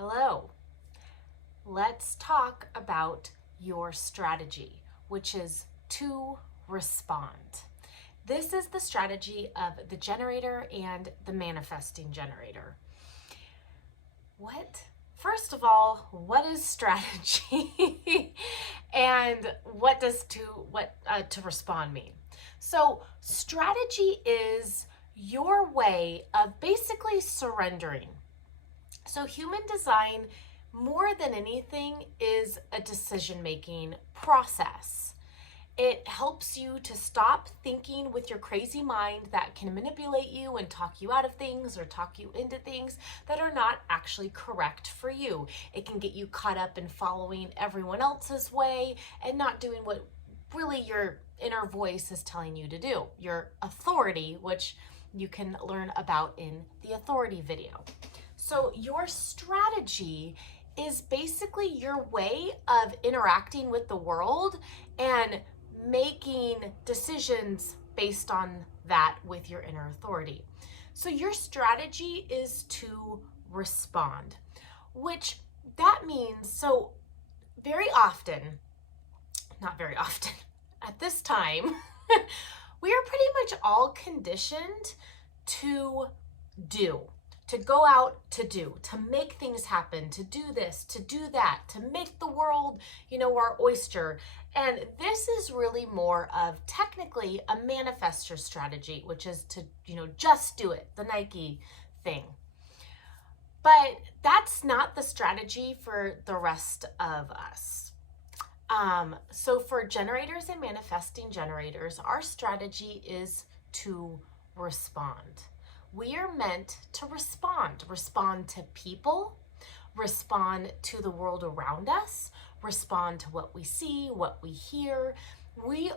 Hello. Let's talk about your strategy, which is to respond. This is the strategy of the generator and the manifesting generator. First of all, what is strategy? And what does to respond mean? So, strategy is your way of basically surrendering. So, human design, more than anything, is a decision-making process. It helps you to stop thinking with your crazy mind that can manipulate you and talk you out of things or talk you into things that are not actually correct for you. It can get you caught up in following everyone else's way and not doing what really your inner voice is telling you to do, your authority, which you can learn about in the authority video. So your strategy is basically your way of interacting with the world and making decisions based on that with your inner authority. So your strategy is to respond, which that means, so very often, not very often, at this time, we are pretty much all conditioned to do. To go out to do, to make things happen, to do this, to do that, to make the world, our oyster. And this is really more of technically a manifestor strategy, which is to, just do it, the Nike thing. But that's not the strategy for the rest of us. So for generators and manifesting generators, our strategy is to respond. We are meant to respond to people, respond to the world around us, respond to what we see, what we hear. When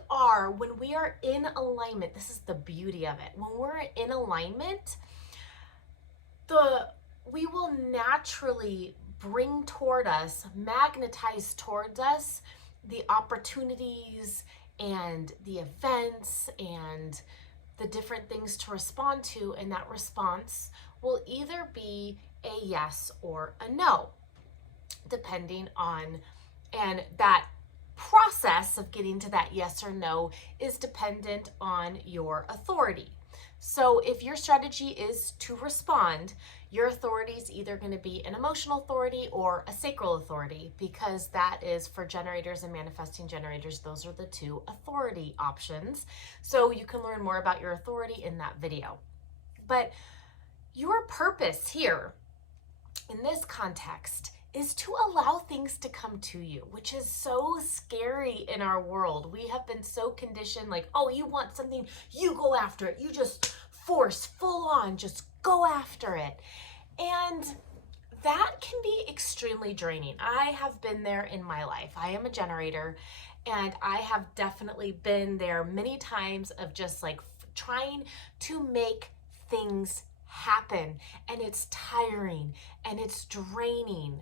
we are in alignment, this is the beauty of it. When we're in alignment, we will naturally bring toward us, magnetize towards us the opportunities and the events and the different things to respond to, and that response will either be a yes or a no, depending on, and that process of getting to that yes or no is dependent on your authority. So if your strategy is to respond, your authority is either going to be an emotional authority or a sacral authority, because that is for generators and manifesting generators. Those are the two authority options. So you can learn more about your authority in that video. But your purpose here in this context is to allow things to come to you, which is so scary in our world. We have been so conditioned, like, oh, you want something, you go after it. You just force full on, just go after it. And that can be extremely draining. I have been there in my life. I am a generator, and I have definitely been there many times of just like trying to make things happen, and it's tiring and it's draining.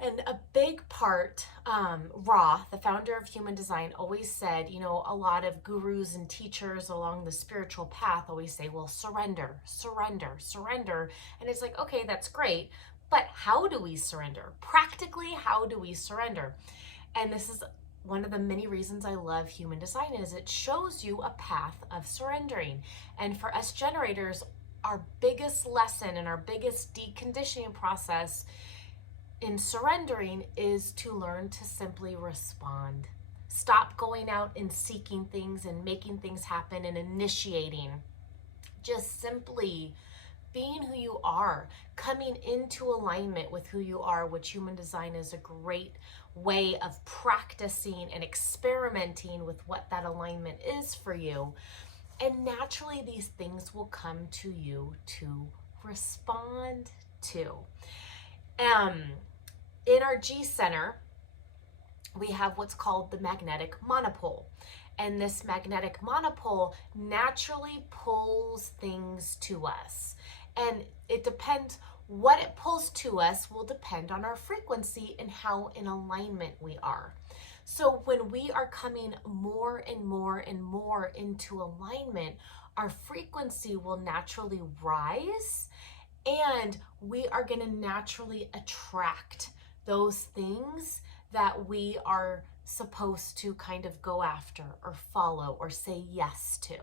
And a big part, Ra, the founder of Human Design, always said, a lot of gurus and teachers along the spiritual path always say, well, surrender, surrender, surrender. And it's like, okay, that's great. But how do we surrender? Practically, how do we surrender? And this is one of the many reasons I love Human Design, is it shows you a path of surrendering. And for us generators, our biggest lesson and our biggest deconditioning process in surrendering is to learn to simply respond. Stop going out and seeking things and making things happen and initiating. Just simply being who you are, coming into alignment with who you are, which Human Design is a great way of practicing and experimenting with what that alignment is for you. And naturally, these things will come to you to respond to. In our G center, we have what's called the magnetic monopole. And this magnetic monopole naturally pulls things to us. And it depends, what it pulls to us will depend on our frequency and how in alignment we are. So when we are coming more and more and more into alignment, our frequency will naturally rise, And we are going to naturally attract those things that we are supposed to kind of go after or follow or say yes to.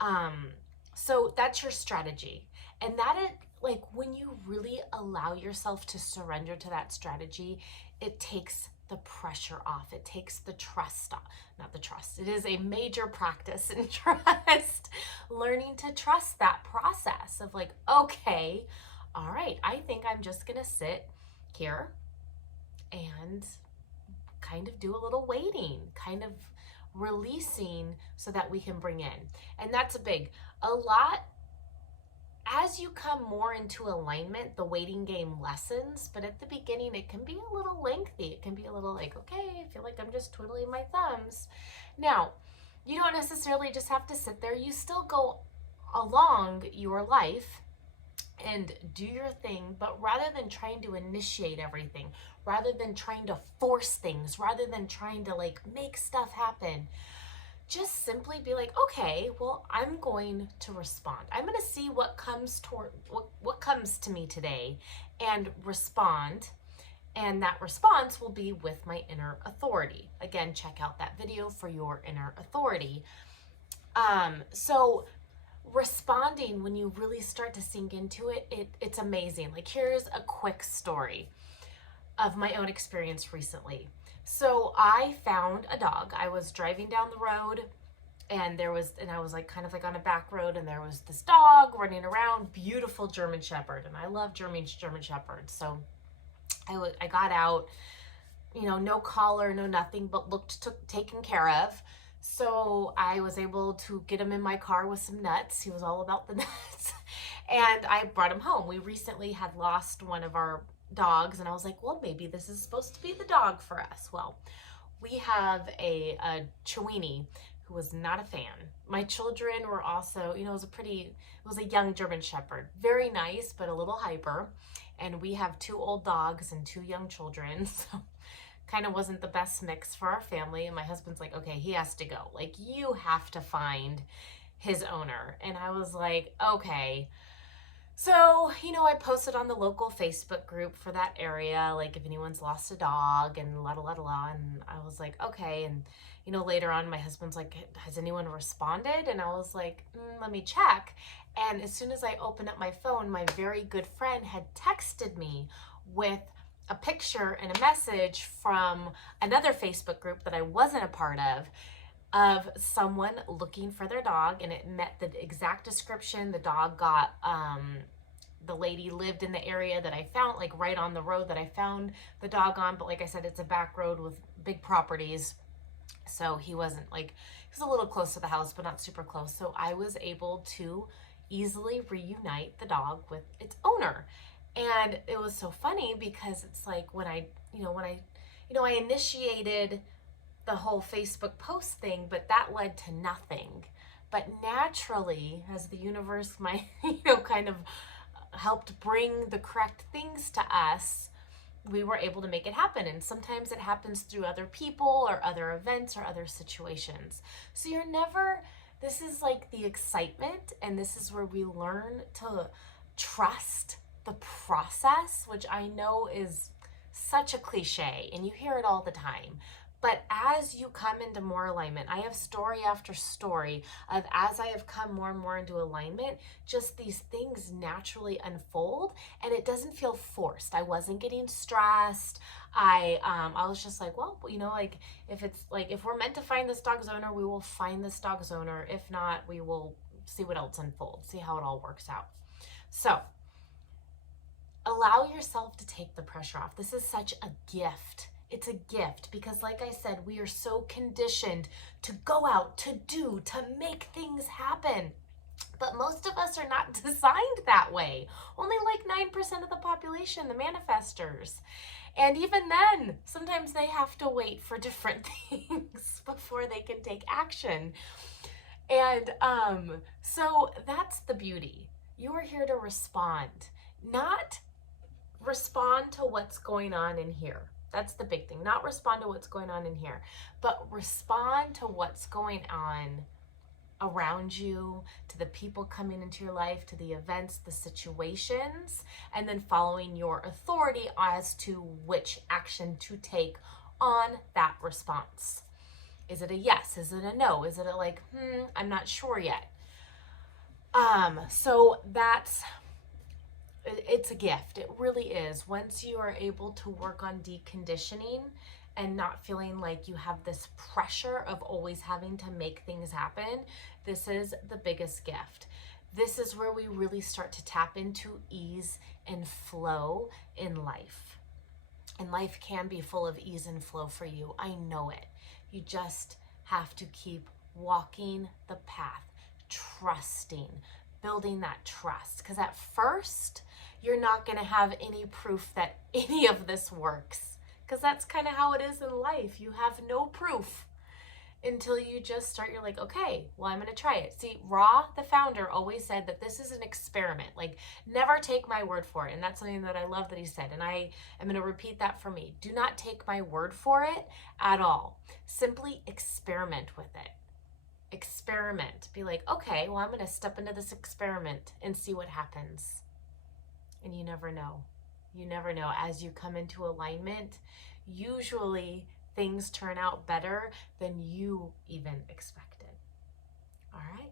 Um, so that's your strategy. And that is like when you really allow yourself to surrender to that strategy, it takes the pressure off. It takes the trust off. Not the trust. It is a major practice in trust. Learning to trust that process of like, okay, all right, I think I'm just going to sit here and kind of do a little waiting, kind of releasing so that we can bring in. And that's a lot, as you come more into alignment, the waiting game lessens, but at the beginning it can be a little lengthy. It can be a little like, okay, I feel like I'm just twiddling my thumbs. Now, you don't necessarily just have to sit there. You still go along your life and do your thing, but rather than trying to initiate everything, rather than trying to force things, rather than trying to like make stuff happen, just simply be like, okay, well, I'm going to respond. I'm going to see what comes to me today and respond. And that response will be with my inner authority. Again, check out that video for your inner authority. So responding, when you really start to sink into it, it's amazing. Like, here's a quick story of my own experience recently. So I found a dog. I was driving down the road and I was like kind of like on a back road, and there was this dog running around, beautiful German Shepherd. And I love German Shepherds. So I got out, no collar, no nothing, but looked taken care of. So I was able to get him in my car with some nuts. He was all about the nuts. And I brought him home. We recently had lost one of our dogs, and I was like, well, maybe this is supposed to be the dog for us. Well, we have a Chiweenie who was not a fan. My children were also, it was a young German Shepherd. Very nice, but a little hyper. And we have 2 old dogs and 2 young children. So kind of wasn't the best mix for our family. And my husband's like, okay, he has to go. Like, you have to find his owner. And I was like, okay. So, I posted on the local Facebook group for that area, like if anyone's lost a dog and la la la la. And I was like, okay. And, later on, my husband's like, has anyone responded? And I was like, let me check. And as soon as I opened up my phone, my very good friend had texted me with a picture and a message from another Facebook group that I wasn't a part of someone looking for their dog, and it met the exact description. The dog got, the lady lived in the area that I found, like right on the road that I found the dog on. But like I said, it's a back road with big properties. So he was a little close to the house, but not super close. So I was able to easily reunite the dog with its owner. And it was so funny because it's like when I initiated the whole Facebook post thing, but that led to nothing. But naturally, as the universe kind of helped bring the correct things to us, we were able to make it happen. And sometimes it happens through other people or other events or other situations. So this is like the excitement, and this is where we learn to trust the process, which I know is such a cliche and you hear it all the time. But as you come into more alignment, I have story after story of as I have come more and more into alignment, just these things naturally unfold, and it doesn't feel forced. I wasn't getting stressed. I was just like, well, if we're meant to find this dog's owner, we will find this dog's owner. If not, we will see what else unfolds, see how it all works out. So allow yourself to take the pressure off. This is such a gift. It's a gift because, like I said, we are so conditioned to go out, to do, to make things happen. But most of us are not designed that way. Only like 9% of the population, the manifestors. And even then, sometimes they have to wait for different things before they can take action. And so that's the beauty. You are here to respond, not respond to what's going on in here. That's the big thing. Not respond to what's going on in here, but respond to what's going on around you, to the people coming into your life, to the events, the situations, and then following your authority as to which action to take on that response. Is it a yes? Is it a no? Is it a like, I'm not sure yet? So it's a gift. It really is. Once you are able to work on deconditioning and not feeling like you have this pressure of always having to make things happen, this is the biggest gift. This is where we really start to tap into ease and flow in life. And life can be full of ease and flow for you. I know it. You just have to keep walking the path, trusting, building that trust. Because at first, you're not going to have any proof that any of this works. Because that's kind of how it is in life. You have no proof until you just start. You're like, okay, well, I'm going to try it. See, Ra, the founder, always said that this is an experiment. Like, never take my word for it. And that's something that I love that he said. And I am going to repeat that for me. Do not take my word for it at all. Simply experiment with it. Experiment. Be like, okay, well, I'm going to step into this experiment and see what happens. And you never know. You never know. As you come into alignment, usually things turn out better than you even expected. All right.